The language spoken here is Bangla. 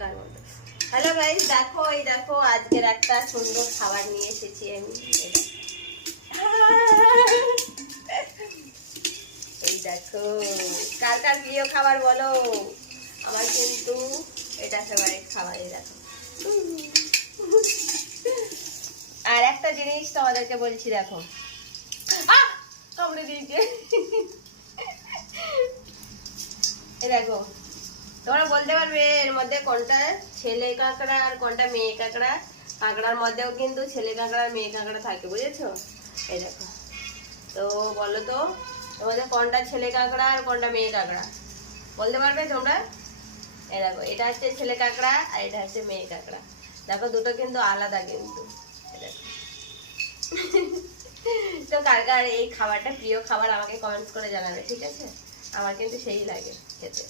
হ্যালো গাইস, দেখো এই দেখো আজকের একটা সুন্দর খাবার নিয়ে এসেছি আমি। এই দেখো, কার কার প্রিয় খাবার বলো? আমার কিন্তু এটা ফেভারিট খাবার। এই দেখো, আর একটা জিনিস তোমাদেরকে বলছি, দেখো কামড়ে দিয়েছে। এই দেখো, তোমরা বলতে পারবে এর মধ্যে কোনটা ছেলে কাঁকড়া আর কোনটা মেয়ে কাঁকড়া? কাঁকড়ার মধ্যেও কিন্তু ছেলে কাঁকড়া আর মেয়ে কাঁকড়া থাকে, বুঝেছো? এই দেখো, তো বলো তো তোমাদের কোনটা ছেলে কাঁকড়া আর কোনটা মেয়ে কাঁকড়া? বলতে পারবে তোমরা? এই দেখো, এটা হচ্ছে ছেলে কাঁকড়া আর এটা হচ্ছে মেয়ে কাঁকড়া। দেখো, দুটো কিন্তু আলাদা কিন্তু। তো কার কার এই খাবারটা প্রিয় খাবার আমাকে কমেন্টস করে জানাবে, ঠিক আছে? আমার কিন্তু সেই লাগে খেতে।